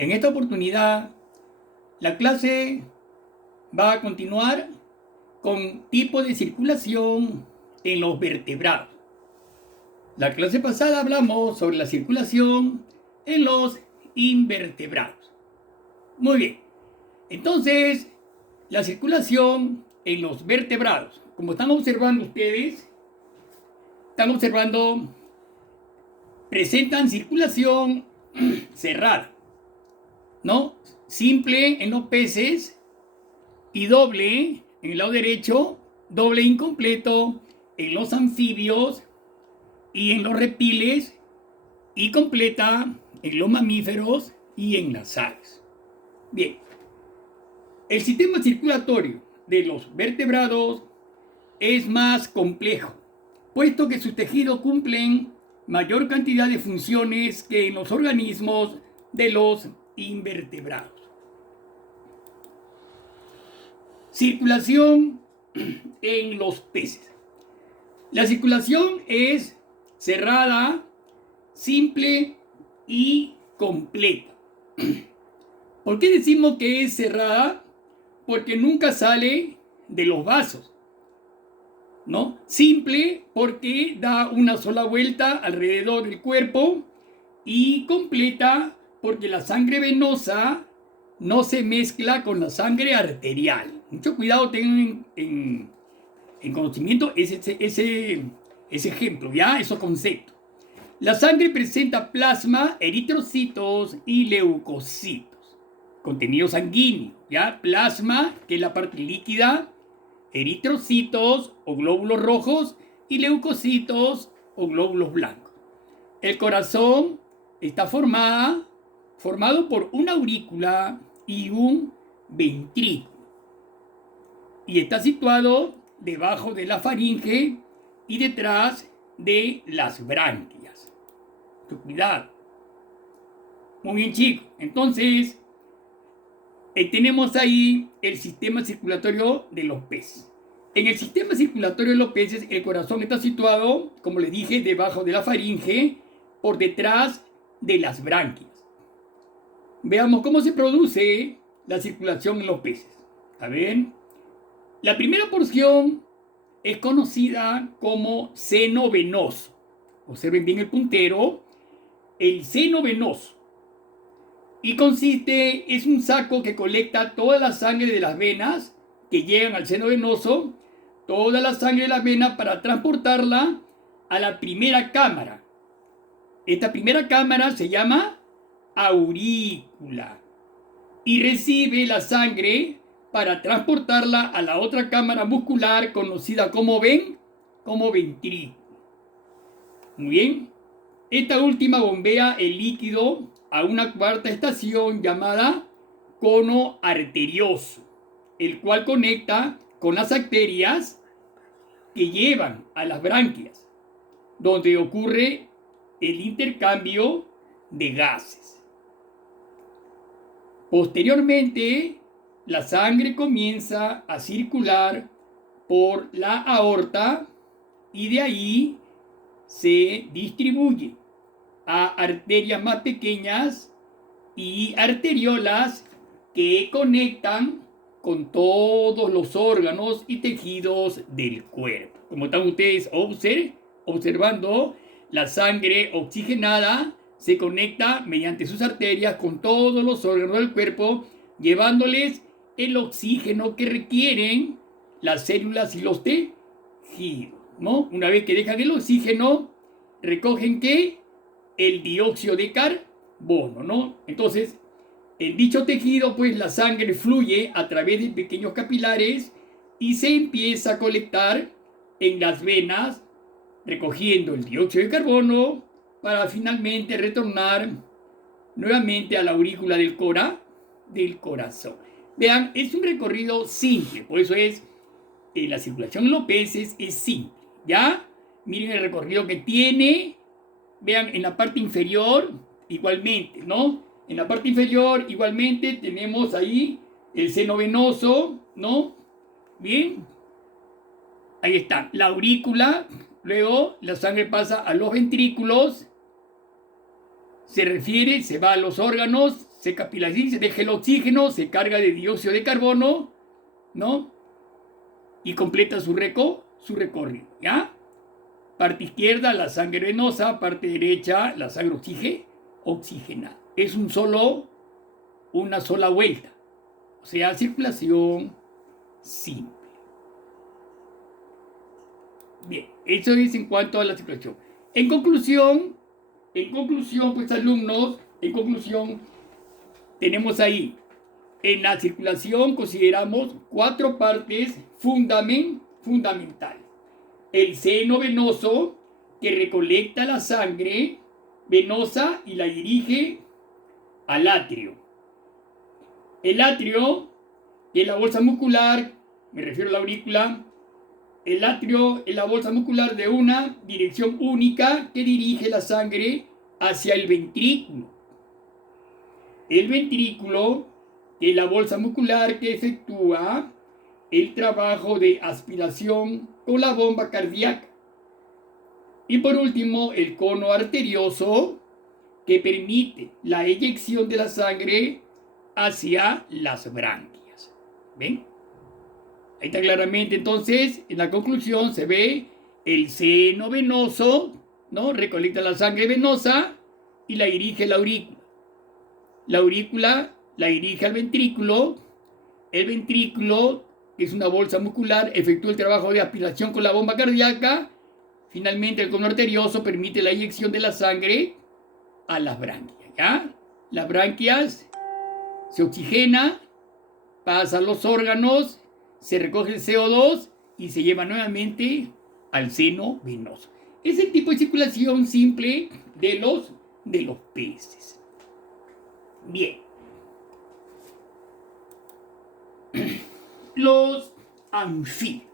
En esta oportunidad, la clase va a continuar con tipo de circulación en los vertebrados. La clase pasada hablamos sobre la circulación en los invertebrados. Muy bien. Entonces, la circulación en los vertebrados. Como están observando ustedes, presentan circulación cerrada, ¿no? Simple en los peces y doble en el lado derecho, doble incompleto en los anfibios y en los reptiles y completa en los mamíferos y en las aves. Bien, el sistema circulatorio de los vertebrados es más complejo, puesto que sus tejidos cumplen mayor cantidad de funciones que en los organismos de los invertebrados. Circulación en los peces. La circulación es cerrada, simple y completa. ¿Por qué decimos que es cerrada? Porque nunca sale de los vasos, ¿no? Simple porque da una sola vuelta alrededor del cuerpo, y completa porque la sangre venosa no se mezcla con la sangre arterial. Mucho cuidado, tengan en conocimiento ese ejemplo, ¿ya? Esos conceptos. La sangre presenta plasma, eritrocitos y leucocitos. Contenido sanguíneo, ¿ya? Plasma, que es la parte líquida, eritrocitos o glóbulos rojos y leucocitos o glóbulos blancos. El corazón está formado por una aurícula y un ventrículo. Y está situado debajo de la faringe y detrás de las branquias. Cuidado. Muy bien, chicos. Entonces, tenemos ahí el sistema circulatorio de los peces. En el sistema circulatorio de los peces, el corazón está situado, como les dije, debajo de la faringe, por detrás de las branquias. Veamos cómo se produce la circulación en los peces. A ver, la primera porción es conocida como seno venoso. Observen bien el puntero, el seno venoso. Y es un saco que colecta toda la sangre de las venas que llegan al seno venoso, toda la sangre de las venas para transportarla a la primera cámara. Esta primera cámara se llama aurícula y recibe la sangre para transportarla a la otra cámara muscular conocida como ventrículo. Muy bien. Esta última bombea el líquido a una cuarta estación llamada cono arterioso, el cual conecta con las arterias que llevan a las branquias, donde ocurre el intercambio de gases. Posteriormente, la sangre comienza a circular por la aorta y de ahí se distribuye a arterias más pequeñas y arteriolas que conectan con todos los órganos y tejidos del cuerpo. Como están ustedes observando, la sangre oxigenada se conecta mediante sus arterias con todos los órganos del cuerpo, llevándoles el oxígeno que requieren las células y los tejidos, ¿no? Una vez que dejan el oxígeno, recogen ¿qué? El dióxido de carbono, ¿no? Entonces, en dicho tejido, pues la sangre fluye a través de pequeños capilares y se empieza a colectar en las venas, recogiendo el dióxido de carbono para finalmente retornar nuevamente a la aurícula del corazón. Vean, es un recorrido simple, por eso es la circulación en los peces es simple, ¿ya? Miren el recorrido que tiene. Vean, en la parte inferior, igualmente, ¿no? En la parte inferior, igualmente, tenemos ahí el seno venoso, ¿no? Bien. Ahí está, la aurícula. Luego, la sangre pasa a los ventrículos. se refiere, se va a los órganos, se capilariza, se deja el oxígeno, se carga de dióxido de carbono, ¿no? Y completa su recorrido, ¿ya? Parte izquierda, la sangre venosa, parte derecha, la sangre oxigenada. Es una sola vuelta, o sea, circulación simple. Bien, eso es en cuanto a la circulación. En conclusión, pues alumnos, tenemos ahí, en la circulación consideramos 4 partes fundamentales. El seno venoso, que recolecta la sangre venosa y la dirige al atrio. El atrio, que es la bolsa muscular, me refiero a la aurícula. El atrio es la bolsa muscular de una dirección única que dirige la sangre hacia el ventrículo. El ventrículo es la bolsa muscular que efectúa el trabajo de aspiración con la bomba cardíaca. Y por último, el cono arterioso, que permite la eyección de la sangre hacia las branquias. ¿Ven? Ahí está claramente, entonces, en la conclusión se ve el seno venoso, ¿no? Recolecta la sangre venosa y la dirige a la aurícula. La aurícula la dirige al ventrículo. El ventrículo, que es una bolsa muscular, efectúa el trabajo de aspiración con la bomba cardíaca. Finalmente, el cono arterioso permite la eyección de la sangre a las branquias, ¿ya? Las branquias se oxigena, pasa a los órganos, se recoge el CO2 y se lleva nuevamente al seno venoso. Es el tipo de circulación simple de los peces. Bien. Los anfibios.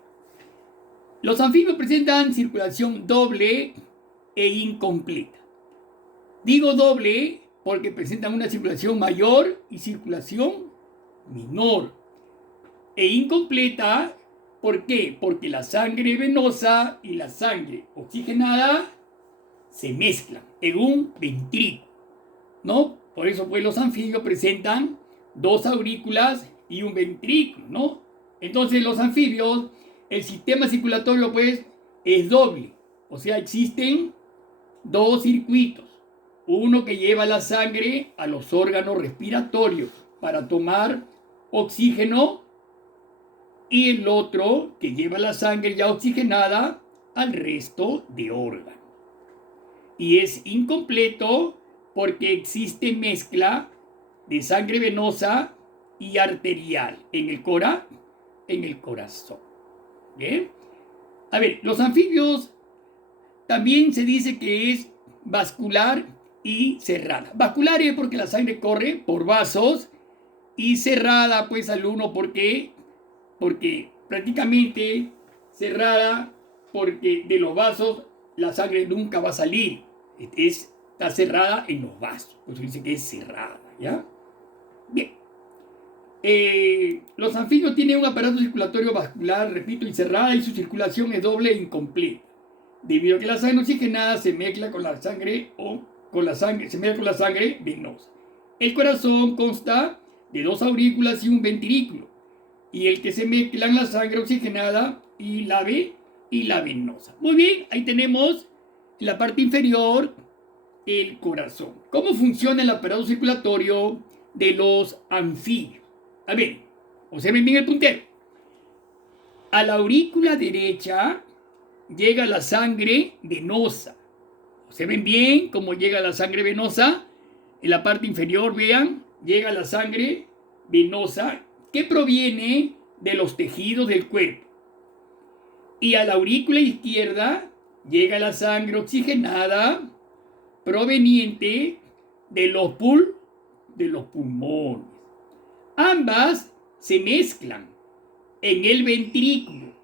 Los anfibios presentan circulación doble e incompleta. Digo doble porque presentan una circulación mayor y circulación menor. E incompleta, ¿por qué? Porque la sangre venosa y la sangre oxigenada se mezclan en un ventrículo, ¿no? Por eso pues los anfibios presentan 2 aurículas y un ventrículo, ¿no? Entonces los anfibios, el sistema circulatorio pues es doble, o sea, existen 2 circuitos, uno que lleva la sangre a los órganos respiratorios para tomar oxígeno y el otro que lleva la sangre ya oxigenada al resto de órganos. Y es incompleto porque existe mezcla de sangre venosa y arterial en el corazón. ¿Bien? A ver, los anfibios también se dice que es vascular y cerrada. Vascular es porque la sangre corre por vasos y cerrada pues alumno porque prácticamente cerrada porque de los vasos la sangre nunca va a salir. Está cerrada en los vasos. Por eso dice que es cerrada, ¿ya? Bien. Los anfibios tienen un aparato circulatorio vascular, repito, y cerrada, y su circulación es doble e incompleta, debido a que la sangre oxigenada se mezcla con la sangre venosa. El corazón consta de 2 aurículas y un ventrículo, y el que se mezclan la sangre oxigenada y la venosa. Muy bien, ahí tenemos en la parte inferior el corazón. ¿Cómo funciona el aparato circulatorio de los anfibios? A ver, observen bien el puntero. A la aurícula derecha llega la sangre venosa. Observen bien cómo llega la sangre venosa. En la parte inferior, vean, llega la sangre venosa que proviene de los tejidos del cuerpo. Y a la aurícula izquierda llega la sangre oxigenada proveniente de los pulmones. Ambas se mezclan en el ventrículo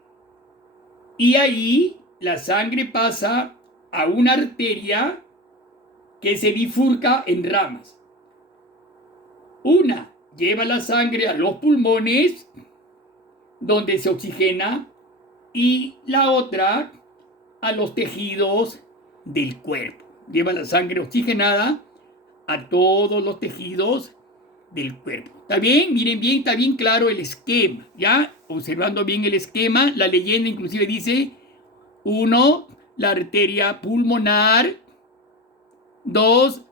y ahí la sangre pasa a una arteria que se bifurca en ramas. Una lleva la sangre a los pulmones, donde se oxigena, y la otra a los tejidos del cuerpo. Lleva la sangre oxigenada a todos los tejidos del cuerpo. ¿Está bien? Miren bien, está bien claro el esquema, ¿ya? Observando bien el esquema, la leyenda inclusive dice, 1, la arteria pulmonar, 2,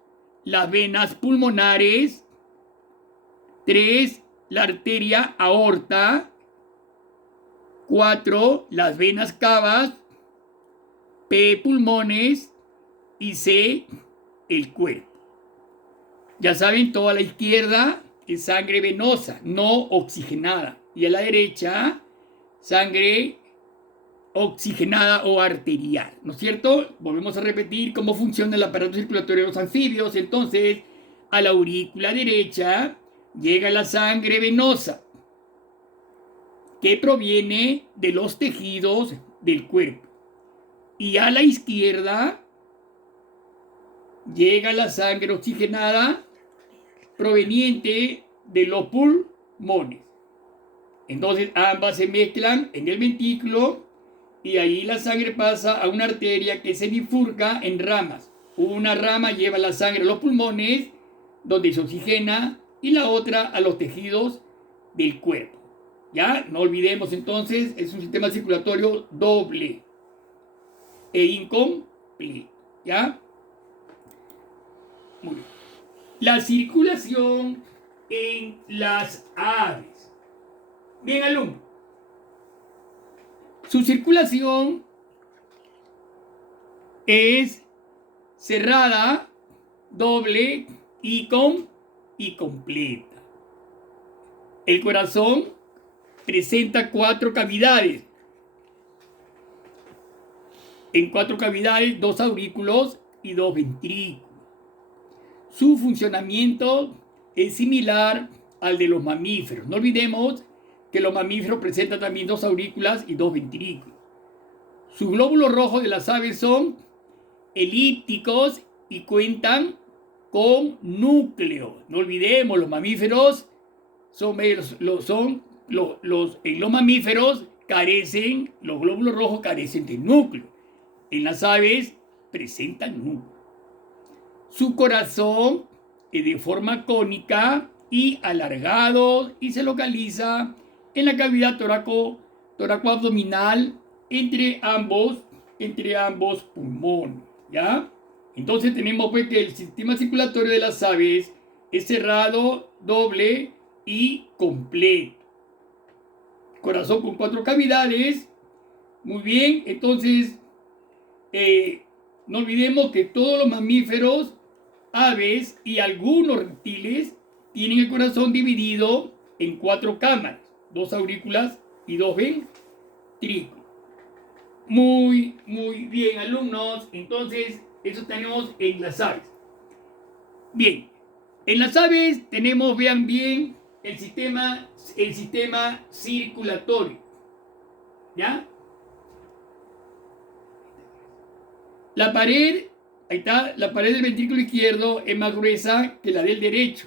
las venas pulmonares, 3, la arteria aorta, 4, las venas cavas, P, pulmones, y C, el cuerpo. Ya saben, toda la izquierda es sangre venosa, no oxigenada. Y a la derecha, sangre oxigenada o arterial, ¿no es cierto? Volvemos a repetir cómo funciona el aparato circulatorio de los anfibios. Entonces, a la aurícula derecha llega la sangre venosa, que proviene de los tejidos del cuerpo. Y a la izquierda llega la sangre oxigenada proveniente de los pulmones. Entonces ambas se mezclan en el ventrículo y ahí la sangre pasa a una arteria que se bifurca en ramas. Una rama lleva la sangre a los pulmones, donde se oxigena, y la otra a los tejidos del cuerpo. Ya, no olvidemos entonces, es un sistema circulatorio doble e incompleto. ¿Ya? Muy bien. La circulación en las aves. Bien, alumno. Su circulación es cerrada, doble y completa. El corazón presenta 4 cavidades. En 4 cavidades, 2 aurículos y 2 ventrículos. Su funcionamiento es similar al de los mamíferos. No olvidemos que los mamíferos presentan también 2 aurículas y 2 ventrículos. Sus glóbulos rojos de las aves son elípticos y cuentan con núcleo. No olvidemos, los mamíferos en los mamíferos carecen, los glóbulos rojos carecen de núcleo. En las aves presentan núcleo. Su corazón es de forma cónica y alargado y se localiza en la cavidad toracoabdominal entre ambos pulmones, ¿ya? Entonces tenemos pues que el sistema circulatorio de las aves es cerrado, doble y completo. Corazón con 4 cavidades. Muy bien, entonces no olvidemos que todos los mamíferos, aves y algunos reptiles tienen el corazón dividido en 4 cámaras, 2 aurículas y 2 ventrículos. Muy bien, alumnos. Entonces, eso tenemos en las aves. Bien, en las aves tenemos, vean bien, el sistema circulatorio. ¿Ya? La pared, ahí está, la pared del ventrículo izquierdo es más gruesa que la del derecho.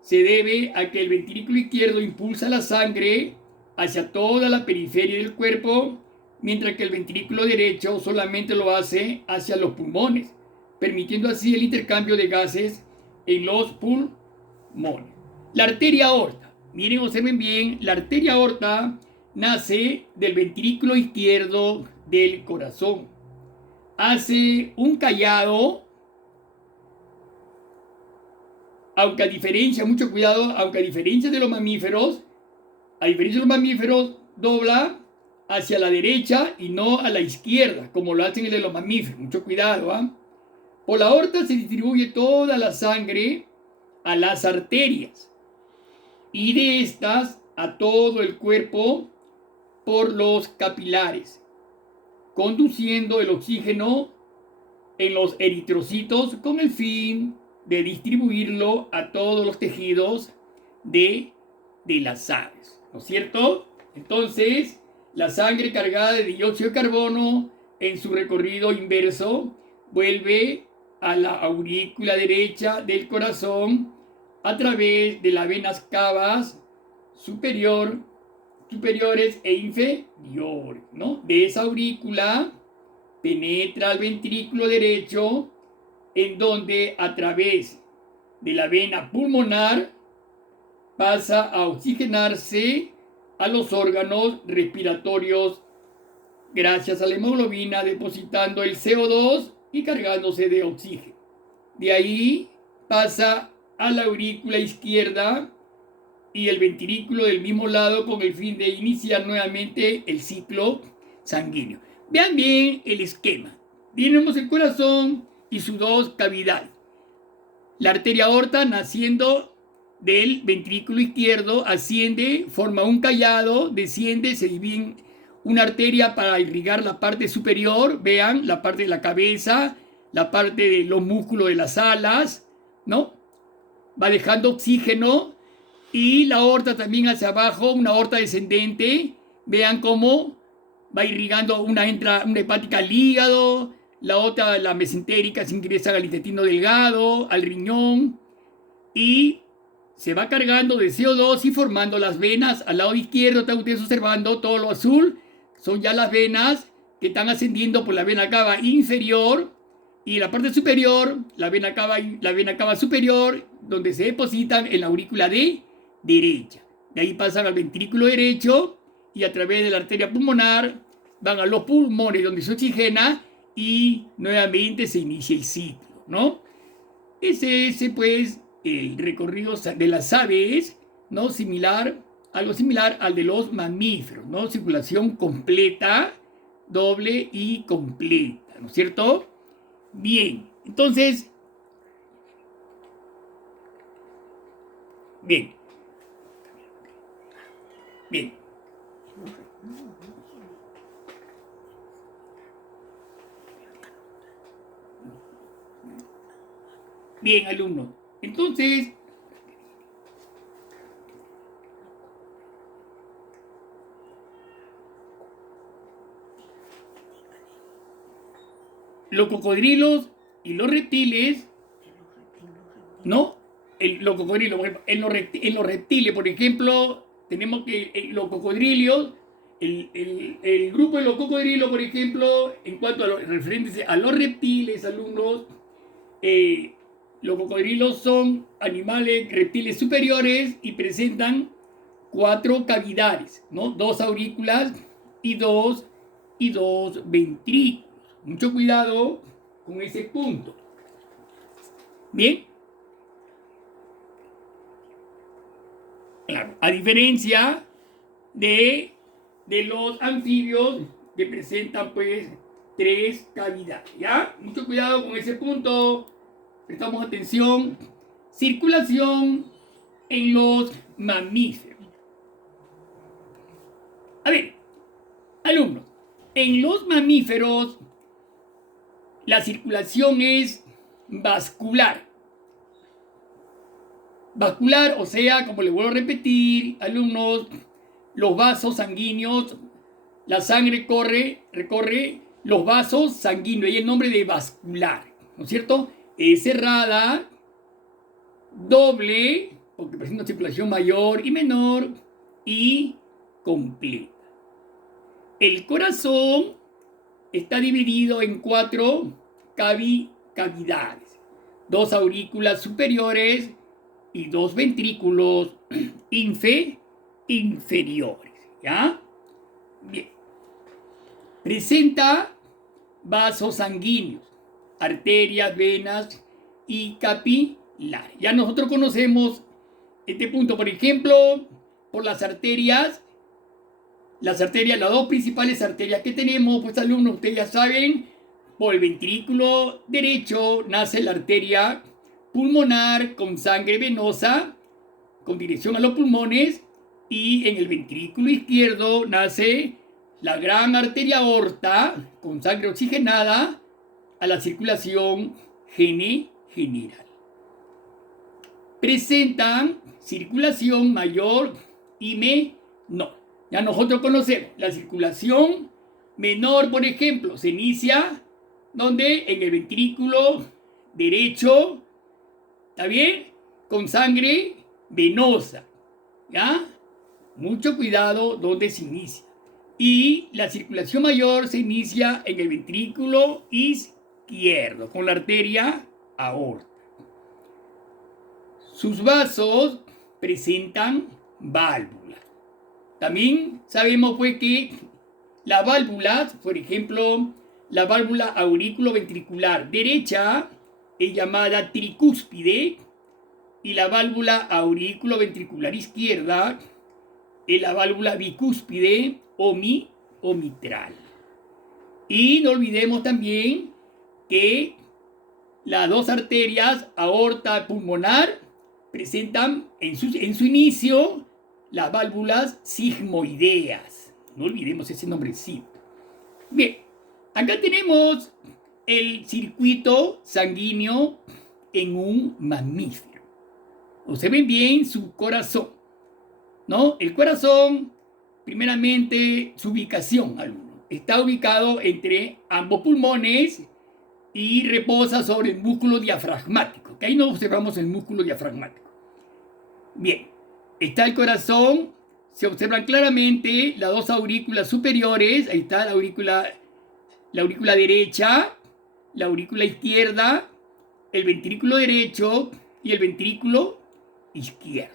Se debe a que el ventrículo izquierdo impulsa la sangre hacia toda la periferia del cuerpo, mientras que el ventrículo derecho solamente lo hace hacia los pulmones, permitiendo así el intercambio de gases en los pulmones. La arteria aorta. Miren, observen bien, la arteria aorta nace del ventrículo izquierdo del corazón. Hace un callado, aunque a diferencia, mucho cuidado, aunque a diferencia de los mamíferos, dobla hacia la derecha y no a la izquierda, como lo hacen de los mamíferos. Mucho cuidado, ¿ah? Por la aorta se distribuye toda la sangre a las arterias y de estas a todo el cuerpo por los capilares, conduciendo el oxígeno en los eritrocitos con el fin de distribuirlo a todos los tejidos de las aves, ¿no es cierto? Entonces, la sangre cargada de dióxido de carbono en su recorrido inverso vuelve a la aurícula derecha del corazón a través de las venas cavas superiores e inferiores, ¿no? De esa aurícula penetra al ventrículo derecho, en donde a través de la vena pulmonar pasa a oxigenarse a los órganos respiratorios gracias a la hemoglobina depositando el CO2 y cargándose de oxígeno. De ahí pasa a la aurícula izquierda y el ventrículo del mismo lado con el fin de iniciar nuevamente el ciclo sanguíneo. Vean bien el esquema. Tenemos el corazón y sus dos cavidades. La arteria aorta naciendo del ventrículo izquierdo, asciende, forma un callado, desciende, se divide en una arteria para irrigar la parte superior, vean, la parte de la cabeza, la parte de los músculos de las alas, ¿no? Va dejando oxígeno y la aorta también hacia abajo, una aorta descendente, vean cómo va irrigando, una hepática al hígado, la otra, la mesentérica, se ingresa al intestino delgado, al riñón y se va cargando de CO2 y formando las venas al lado izquierdo. Están ustedes observando todo lo azul, son ya las venas que están ascendiendo por la vena cava inferior y la parte superior, la vena cava superior, donde se depositan en la aurícula derecha. De ahí pasan al ventrículo derecho y a través de la arteria pulmonar van a los pulmones donde se oxigena y nuevamente se inicia el ciclo, ¿no? Ese pues el recorrido de las aves, ¿no? Algo similar al de los mamíferos, ¿no? Circulación completa, doble y completa, ¿no es cierto? Bien, entonces, bien. Bien, alumnos. Entonces, los cocodrilos y los reptiles, ¿no? Los cocodrilos, en los reptiles, por ejemplo, tenemos que los cocodrilos, el grupo de los cocodrilos, por ejemplo, en cuanto a los referentes a los reptiles, alumnos, los cocodrilos son animales, reptiles superiores y presentan 4 cavidades, ¿no? 2 aurículas y dos ventrículos. Mucho cuidado con ese punto. Bien. Claro, a diferencia de los anfibios que presentan pues 3 cavidades, ¿ya? Mucho cuidado con ese punto. Prestamos atención. Circulación en los mamíferos. A ver, alumnos, en los mamíferos la circulación es vascular. Vascular, o sea, como les vuelvo a repetir, alumnos, los vasos sanguíneos, la sangre recorre los vasos sanguíneos, y el nombre de vascular, ¿no es cierto? Es cerrada, doble, porque presenta circulación mayor y menor, y completa. El corazón está dividido en 4 cavidades, 2 aurículas superiores y 2 ventrículos inferiores, ¿ya? Bien. Presenta vasos sanguíneos, arterias, venas y capilares. Ya nosotros conocemos este punto, por ejemplo, por las arterias, las 2 principales arterias que tenemos, pues alumnos, ustedes ya saben, por el ventrículo derecho nace la arteria pulmonar con sangre venosa con dirección a los pulmones, y en el ventrículo izquierdo nace la gran arteria aorta con sangre oxigenada a la circulación general. Presentan circulación mayor y menor. Ya nosotros conocemos la circulación menor, por ejemplo, se inicia donde en el ventrículo derecho, ¿está bien? Con sangre venosa, ¿ya? Mucho cuidado donde se inicia. Y la circulación mayor se inicia en el ventrículo izquierdo, con la arteria aorta. sus vasos presentan válvulas. También sabemos pues que las válvulas, por ejemplo, la válvula aurículo-ventricular derecha es llamada tricúspide y la válvula aurículo-ventricular izquierda es la válvula bicúspide o mitral. Y no olvidemos también que las dos arterias aorta pulmonar presentan en su inicio las válvulas sigmoideas. No olvidemos ese nombrecito. Bien, acá tenemos el circuito sanguíneo en un mamífero. Observen bien su corazón, ¿no? El corazón, primeramente, su ubicación, alumno. Está ubicado entre ambos pulmones y reposa sobre el músculo diafragmático, que ahí no observamos el músculo diafragmático. Bien, está el corazón, se observan claramente las dos aurículas superiores, ahí está la aurícula derecha, la aurícula izquierda, el ventrículo derecho y el ventrículo izquierdo.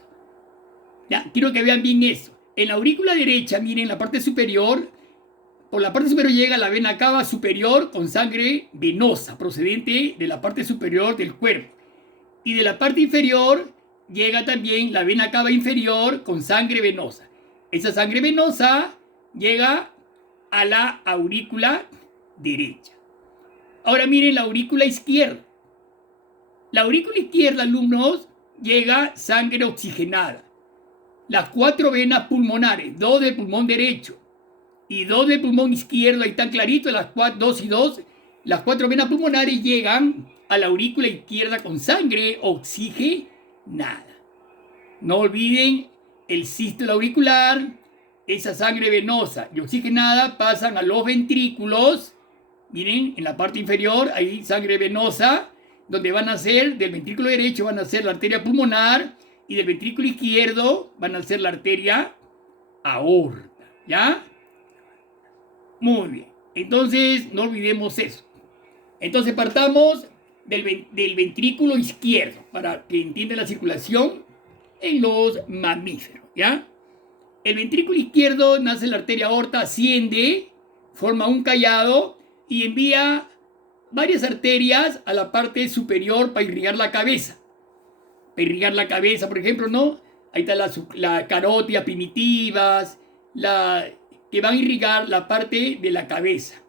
Ya, quiero que vean bien eso. En la aurícula derecha, miren, la parte superior, por la parte superior llega la vena cava superior con sangre venosa procedente de la parte superior del cuerpo. Y de la parte inferior llega también la vena cava inferior con sangre venosa. Esa sangre venosa llega a la aurícula derecha. Ahora miren la aurícula izquierda. La aurícula izquierda, alumnos, llega sangre oxigenada. Las 4 venas pulmonares, 2 del pulmón derecho y 2 del pulmón izquierdo, ahí están claritos, las 2 y 2, las 4 venas pulmonares llegan a la aurícula izquierda con sangre oxigenada. No olviden el sístolo auricular, esa sangre venosa y oxigenada pasan a los ventrículos. Miren, en la parte inferior hay sangre venosa, donde van a ser, del ventrículo derecho van a ser la arteria pulmonar y del ventrículo izquierdo van a ser la arteria aorta, ¿ya? Muy bien, entonces no olvidemos eso. Entonces partamos del ventrículo izquierdo para que entiendan la circulación en los mamíferos, ¿ya? El ventrículo izquierdo nace la arteria aorta, asciende, forma un callado y envía varias arterias a la parte superior para irrigar la cabeza. Para irrigar la cabeza, por ejemplo, ¿no? Ahí está la carótida primitivas, que van a irrigar la parte de la cabeza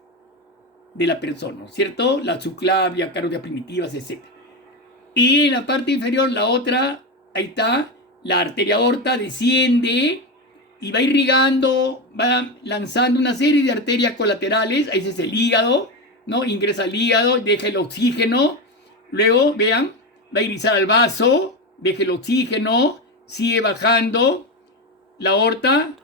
de la persona, ¿no es cierto? La subclavia, carótida primitivas, etc. Y en la parte inferior, la otra, ahí está, la arteria aorta desciende y va irrigando, va lanzando una serie de arterias colaterales. Ahí es el hígado, ¿no? Ingresa al hígado, deja el oxígeno. Luego, vean, va a ingresar al vaso, deja el oxígeno, sigue bajando la aorta,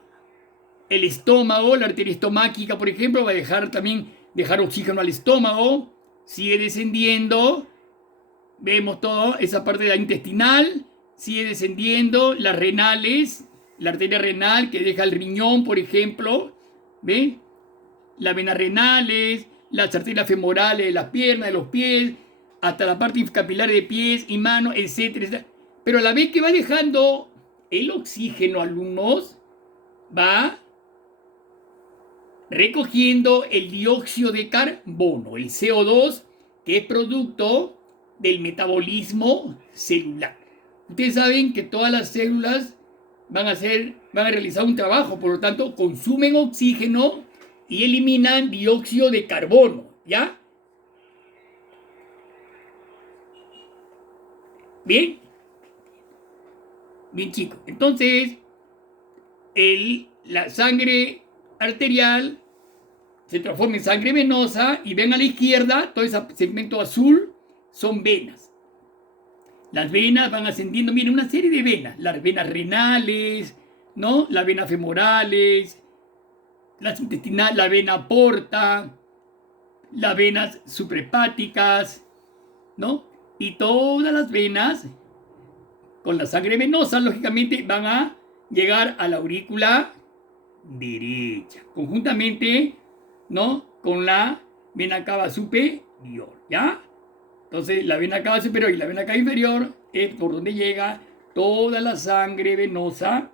el estómago, la arteria estomáquica, por ejemplo, va a dejar oxígeno al estómago, sigue descendiendo, vemos todo, esa parte de la intestinal, sigue descendiendo, las renales, la arteria renal que deja el riñón, por ejemplo, ¿ven? Las venas renales, las arterias femorales de las piernas, de los pies, hasta la parte capilar de pies y manos, etcétera, etcétera. Pero a la vez que va dejando el oxígeno, alumnos, va recogiendo el dióxido de carbono, el CO2, que es producto del metabolismo celular. Ustedes saben que todas las células van a realizar un trabajo, por lo tanto, consumen oxígeno y eliminan dióxido de carbono, ¿ya? ¿Bien? Bien, chicos. Entonces, la sangre arterial se transforma en sangre venosa y ven a la izquierda, todo ese segmento azul son venas. Las venas van ascendiendo, miren, una serie de venas, las venas renales, ¿no? Las venas femorales, las intestinales, la vena porta, las venas suprahepáticas, ¿no? Y todas las venas con la sangre venosa, lógicamente, van a llegar a la aurícula derecha, conjuntamente, ¿no? Con la vena cava superior, ¿ya? Entonces, la vena cava superior y la vena cava inferior es por donde llega toda la sangre venosa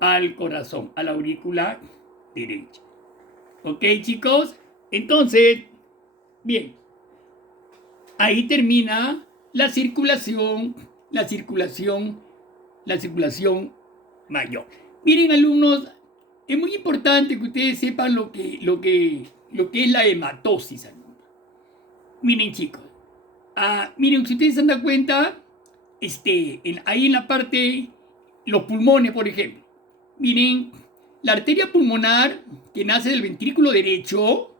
al corazón, a la aurícula derecha. ¿Ok, chicos? Entonces, bien, ahí termina la circulación mayor. Miren, alumnos, es muy importante que ustedes sepan lo que es la hematosis, alumnos. Miren, chicos, miren, si ustedes se dan cuenta, ahí en la parte, los pulmones, por ejemplo. Miren, la arteria pulmonar que nace del ventrículo derecho,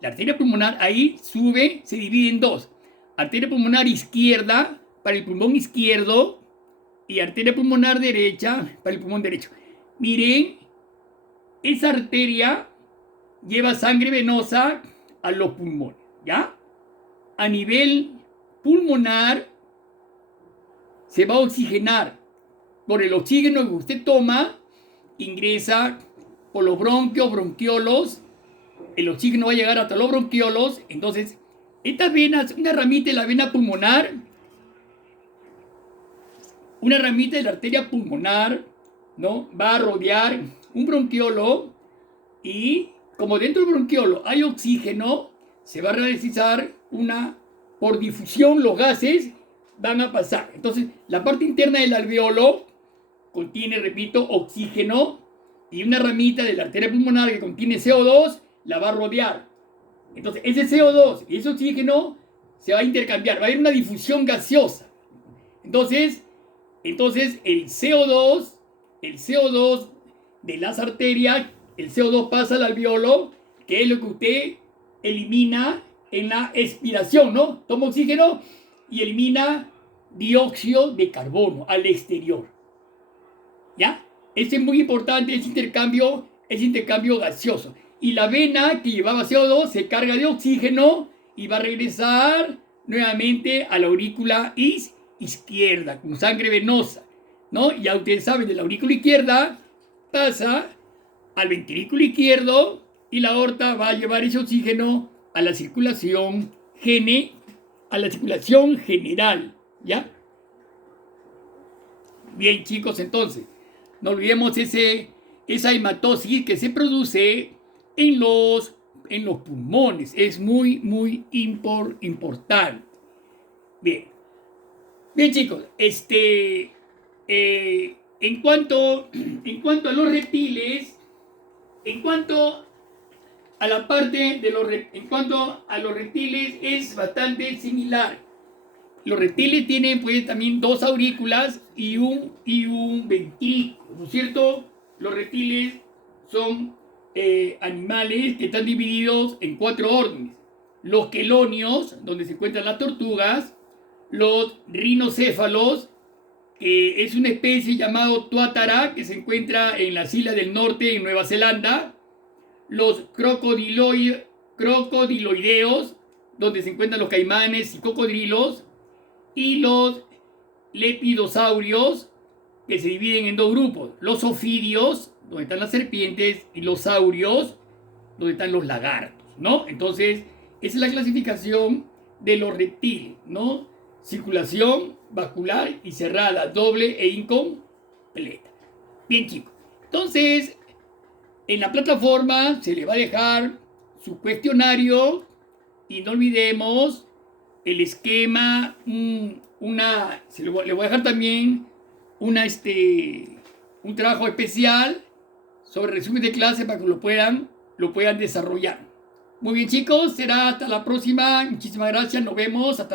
la arteria pulmonar ahí sube, se divide en dos. Arteria pulmonar izquierda para el pulmón izquierdo y arteria pulmonar derecha para el pulmón derecho. Miren, esa arteria lleva sangre venosa a los pulmones, ¿ya? A nivel pulmonar se va a oxigenar por el oxígeno que usted toma, ingresa por los bronquios, bronquiolos, el oxígeno va a llegar hasta los bronquiolos. Entonces, estas venas, una ramita de la vena pulmonar, una ramita de la arteria pulmonar, ¿no? Va a rodear un bronquiolo y como dentro del bronquiolo hay oxígeno, se va a realizar por difusión los gases van a pasar. Entonces, la parte interna del alveolo contiene, repito, oxígeno y una ramita de la arteria pulmonar que contiene CO2 la va a rodear. Entonces, ese CO2 y ese oxígeno se va a intercambiar, va a haber una difusión gaseosa. Entonces el CO2 de las arterias, el CO2 pasa al alveolo, que es lo que usted elimina en la expiración, ¿no? Toma oxígeno y elimina dióxido de carbono al exterior. ¿Ya? Este es muy importante, ese intercambio gaseoso. Y la vena que llevaba CO2 se carga de oxígeno y va a regresar nuevamente a la aurícula izquierda con sangre venosa, ¿no? Ya ustedes saben, de la aurícula izquierda pasa al ventrículo izquierdo y la aorta va a llevar ese oxígeno a la circulación general, ¿ya? Bien, chicos, entonces, no olvidemos esa hematosis que se produce en los pulmones. Es muy, muy importante. Bien, chicos, en cuanto a los reptiles, en cuanto a los reptiles es bastante similar. Los reptiles tienen pues también dos aurículas y un ventrículo, ¿no es cierto? Los reptiles son animales que están divididos en 4 órdenes. Los quelonios, donde se encuentran las tortugas, los rinocéfalos, que es una especie llamada tuátara que se encuentra en las islas del norte en Nueva Zelanda, los crocodiloideos, donde se encuentran los caimanes y cocodrilos, y los lepidosaurios, que se dividen en 2 grupos, los ofidios, donde están las serpientes, y los saurios, donde están los lagartos, ¿no? Entonces, esa es la clasificación de los reptiles, ¿no? Circulación vascular y cerrada, doble e incompleta. Bien, chicos. Entonces, en la plataforma se le va a dejar su cuestionario y no olvidemos el esquema, le voy a dejar también un trabajo especial sobre resumen de clase para que lo puedan desarrollar. Muy bien, chicos, será hasta la próxima. Muchísimas gracias, nos vemos, hasta luego.